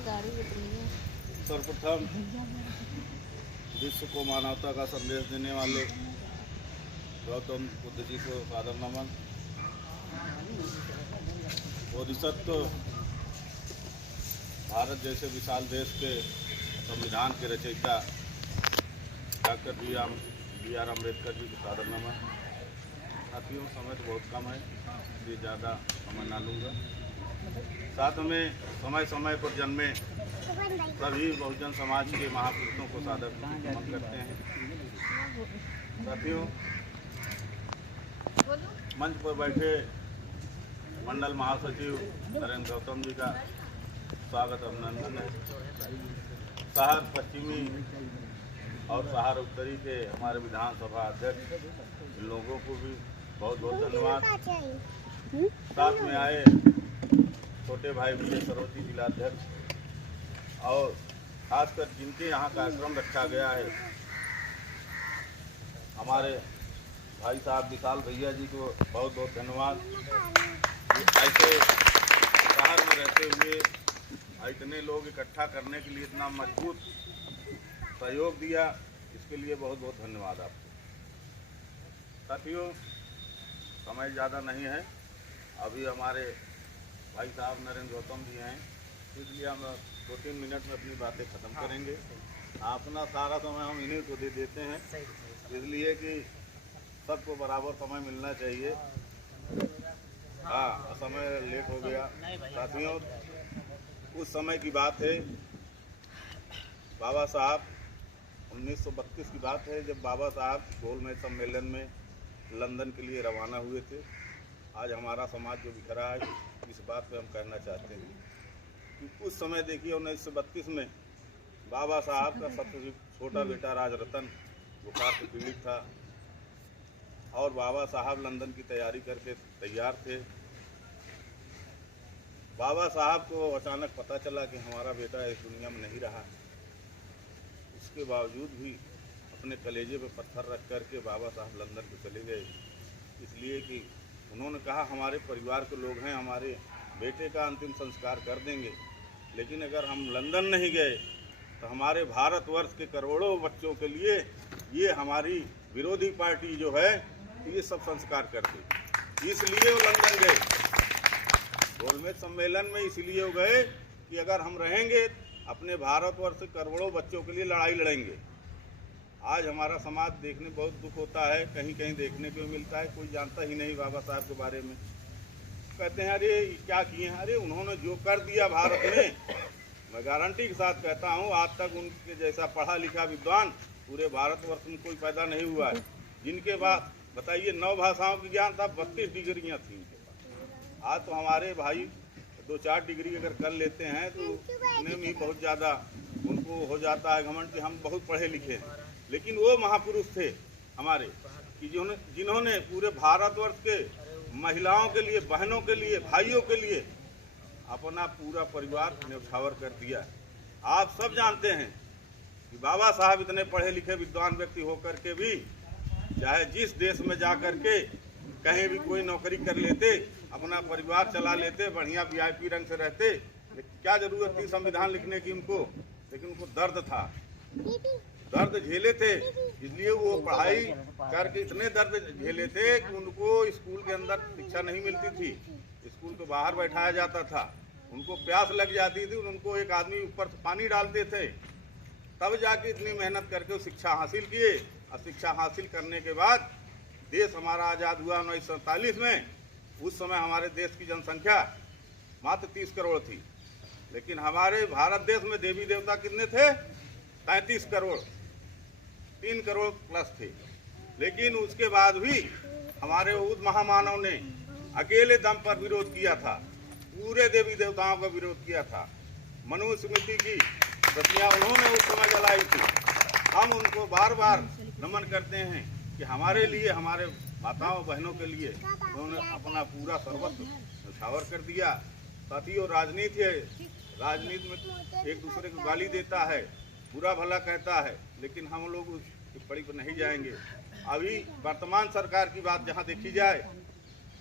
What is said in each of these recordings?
सर्वप्रथम विश्व को मानवता का संदेश देने वाले गौतम बुद्ध जी को सादर नमन। बोधिसत्व भारत जैसे विशाल देश के संविधान के रचयिता doctor B are Ambedkar ji को सादर नमन। साथियों, समय तो बहुत कम है, इसलिए ज़्यादा समय ना लूँगा। साथ में समय समय पर जन्मे सभी बहुजन समाज के महापुरुषों को सादर नमन करते हैं। साथियों, मंच पर बैठे मंडल महासचिव नरेंद्र गौतम जी का स्वागत अभिनंदन है। शहर पश्चिमी और शहर उत्तरी के हमारे विधानसभा अध्यक्ष, इन लोगों को भी बहुत बहुत धन्यवाद। साथ में आए छोटे भाई विजय सरोजी जिलाध्यक्ष और खासकर जिनके यहाँ कार्यक्रम रखा गया है, हमारे भाई साहब विशाल भैया जी को बहुत बहुत धन्यवाद। ऐसे शहर में रहते हुए इतने लोग इकट्ठा करने के लिए इतना मजबूत सहयोग दिया, इसके लिए बहुत बहुत धन्यवाद आपको। साथियों, समय ज़्यादा नहीं है, अभी हमारे भाई साहब नरेंद्र गौतम जी हैं, इसलिए हम 2-3 मिनट में अपनी बातें ख़त्म करेंगे। अपना सारा समय हम इन्हीं को दे देते हैं, इसलिए कि सबको बराबर समय मिलना चाहिए। हाँ, समय लेट हो गया। साथियों, उस समय की बात है, बाबा साहब 1932 की बात है, जब बाबा साहब गोलमेज सम्मेलन में लंदन के लिए रवाना हुए थे। आज हमारा समाज जो बिखरा है, इस बात पे हम कहना चाहते हैं कि उस समय देखिए 1932 में बाबा साहब का सबसे छोटा बेटा राजरतन बुखार से पीड़ित था और बाबा साहब लंदन की तैयारी करके तैयार थे। बाबा साहब को अचानक पता चला कि हमारा बेटा इस दुनिया में नहीं रहा। उसके बावजूद भी अपने कलेजे पे पत्थर रख कर के बाबा साहब लंदन को चले गए, इसलिए कि उन्होंने कहा हमारे परिवार के लोग हैं, हमारे बेटे का अंतिम संस्कार कर देंगे, लेकिन अगर हम लंदन नहीं गए तो हमारे भारतवर्ष के करोड़ों बच्चों के लिए ये हमारी विरोधी पार्टी जो है ये सब संस्कार करती। इसलिए वो लंदन गए, गोलमेज सम्मेलन में इसलिए वो गए कि अगर हम रहेंगे अपने भारतवर्ष के करोड़ों बच्चों के लिए लड़ाई लड़ेंगे। आज हमारा समाज देखने बहुत दुख होता है, कहीं कहीं देखने को मिलता है, कोई जानता ही नहीं बाबा साहब के बारे में। कहते हैं अरे क्या किए हैं, अरे उन्होंने जो कर दिया भारत में, मैं गारंटी के साथ कहता हूँ आज तक उनके जैसा पढ़ा लिखा विद्वान पूरे भारतवर्ष में कोई पैदा नहीं हुआ है। जिनके बाद बताइए 9 भाषाओं की ज्ञान था, 32 डिग्रियाँ थी उनके पास। आज तो हमारे भाई 2-4 डिग्री अगर कर लेते हैं तो उन्हें भी बहुत ज़्यादा उनको हो जाता है घमंड कि हम बहुत पढ़े लिखे हैं। लेकिन वो महापुरुष थे हमारे कि जिन्होंने पूरे भारतवर्ष के महिलाओं के लिए, बहनों के लिए, भाइयों के लिए अपना पूरा परिवार न्यौछावर कर दिया। आप सब जानते हैं कि बाबा साहब इतने पढ़े लिखे विद्वान व्यक्ति होकर के भी चाहे जिस देश में जा कर के कहीं भी कोई नौकरी कर लेते, अपना परिवार चला लेते, बढ़िया VIP रंग से रहते, क्या जरूरत थी संविधान लिखने की उनको। लेकिन उनको दर्द था, दर्द झेले थे, इसलिए वो पढ़ाई करके इतने दर्द झेले थे कि उनको स्कूल के अंदर शिक्षा नहीं मिलती थी, स्कूल के बाहर बैठाया जाता था। उनको प्यास लग जाती थी, उनको एक आदमी ऊपर से पानी डालते थे, तब जाके इतनी मेहनत करके वो शिक्षा हासिल किए। और शिक्षा हासिल करने के बाद देश हमारा आज़ाद हुआ 1947 में। उस समय हमारे देश की जनसंख्या मात्र 30 करोड़ थी, लेकिन हमारे भारत देश में देवी देवता कितने थे? 33 करोड़, 3 करोड़ प्लस थे। लेकिन उसके बाद भी हमारे उस महामानव ने अकेले दम पर विरोध किया था, पूरे देवी देवताओं का विरोध किया था। मनुस्मृति की प्रतियां उन्होंने उस समय जलाई थी। हम उनको बार बार नमन करते हैं कि हमारे लिए, हमारे माताओं बहनों के लिए उन्होंने अपना पूरा सर्वस्व न्यौछावर कर दिया। साथियों, राजनीति है, राजनीति में एक दूसरे को गाली देता है, बुरा भला कहता है, लेकिन हम लोग उस टिप्पणी पर नहीं जाएंगे। अभी वर्तमान सरकार की बात जहां देखी जाए,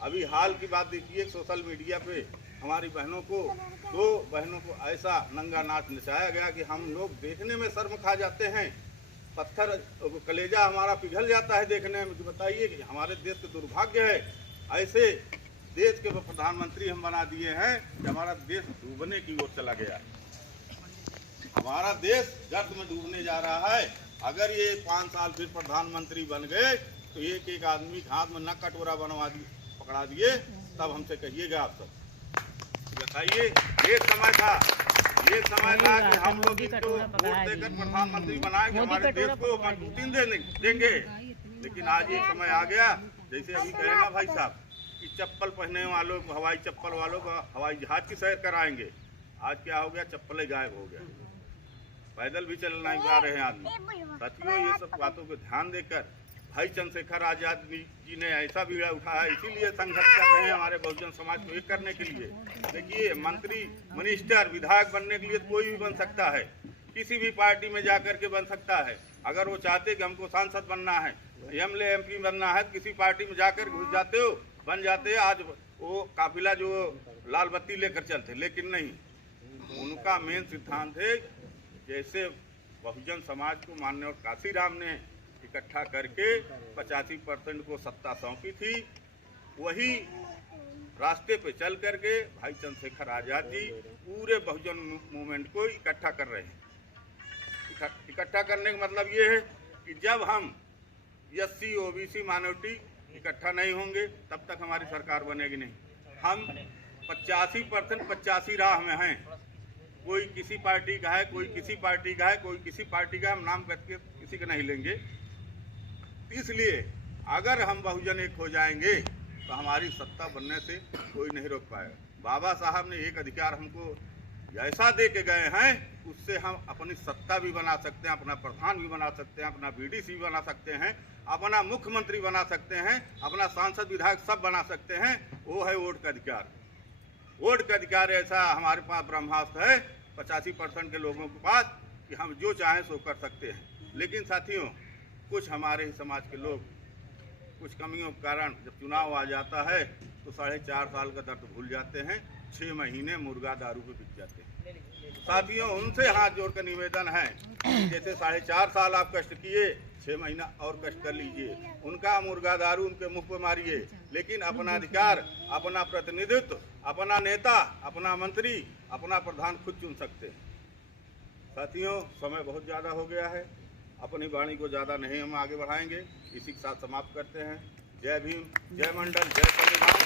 अभी हाल की बात देखिए, सोशल मीडिया पे हमारी बहनों को, 2 बहनों को ऐसा नंगा नाच नचाया गया कि हम लोग देखने में शर्म खा जाते हैं। पत्थर कलेजा हमारा पिघल जाता है देखने में कि बताइए कि हमारे देश का दुर्भाग्य है। ऐसे देश के प्रधानमंत्री हम बना दिए हैं कि हमारा देश डूबने की ओर चला गया। हमारा देश गर्द में डूबने जा रहा है। अगर ये 5 साल फिर प्रधानमंत्री बन गए तो एक एक आदमी के हाथ में न कटोरा पकड़ा दिए, तब हमसे कहिएगा आप सब। बताइए, ये समय था कि हम लोग इनको वोट देकर प्रधानमंत्री बनाएंगे, हमारे देश को मजबूती देंगे। लेकिन आज ये समय आ गया, जैसे अभी कहे ना भाई साहब कि चप्पल पहनने वालों को, हवाई चप्पल वालों को हवाई जहाज की सैर कराएंगे। आज क्या हो गया, चप्पल गायब हो गया, पैदल भी चल नहीं पा रहे हैं आदमी। साथियों, ये सब बातों पर ध्यान देकर भाई चंद्रशेखर आजाद जी ने ऐसा बीड़ा उठाया, इसीलिए संघर्ष कर रहे हैं हमारे बहुजन समाज को एक करने के लिए। देखिए, मंत्री, मिनिस्टर, विधायक बनने के लिए कोई भी बन सकता है, किसी भी पार्टी में जाकर के बन सकता है। अगर वो चाहते कि हमको सांसद बनना है, एमएलए एमपी बनना है, किसी पार्टी में जाकर घुस जाते हो, बन जाते। आज वो काफिला जो लाल बत्ती लेकर चलते, लेकिन नहीं, उनका मेन सिद्धांत है, जैसे बहुजन समाज को माननीय काशीराम ने इकट्ठा करके 85% को सत्ता सौंपी थी, वही रास्ते पे चल करके भाई चंद्रशेखर आजाद जी पूरे बहुजन मूवमेंट को इकट्ठा कर रहे हैं। इकट्ठा करने का मतलब ये है कि जब हम एससी ओबीसी माइनॉरिटी इकट्ठा नहीं होंगे तब तक हमारी सरकार बनेगी नहीं। हम 85% 85 राह में हैं। कोई किसी पार्टी का है, कोई किसी पार्टी का है, कोई किसी पार्टी का, हम नाम करके किसी का नहीं लेंगे। इसलिए अगर हम बहुजन एक हो जाएंगे तो हमारी सत्ता बनने से कोई नहीं रोक पाएगा। बाबा साहब ने एक अधिकार हमको ऐसा दे के गए हैं, उससे हम अपनी सत्ता भी बना सकते हैं, अपना प्रधान भी बना सकते हैं, अपना बीडीसी भी बना सकते हैं, अपना मुख्यमंत्री बना सकते हैं, अपना सांसद विधायक सब बना सकते हैं। वो है वोट का अधिकार। वोट का अधिकार ऐसा हमारे पास ब्रह्मास्त्र है 85% के लोगों के पास कि हम जो चाहें सो कर सकते हैं। लेकिन साथियों, कुछ हमारे ही समाज के लोग कुछ कमियों के कारण जब चुनाव आ जाता है तो 4.5 साल का दर्द भूल जाते हैं, 6 महीने मुर्गा दारू पे बिक जाते हैं। साथियों, उनसे हाथ जोड़कर निवेदन है, जैसे 4.5 साल आप कष्ट किए, 6 महीना और कष्ट कर लीजिए। उनका मुर्गा दारू उनके मुंह पे मारिए, लेकिन अपना अधिकार, अपना प्रतिनिधित्व, अपना नेता, अपना मंत्री, अपना प्रधान खुद चुन सकते हैं। साथियों, समय बहुत ज़्यादा हो गया है, अपनी वाणी को ज़्यादा नहीं हम आगे बढ़ाएंगे। इसी के साथ समाप्त करते हैं। जय भीम, जय मंडल, जय संविधान।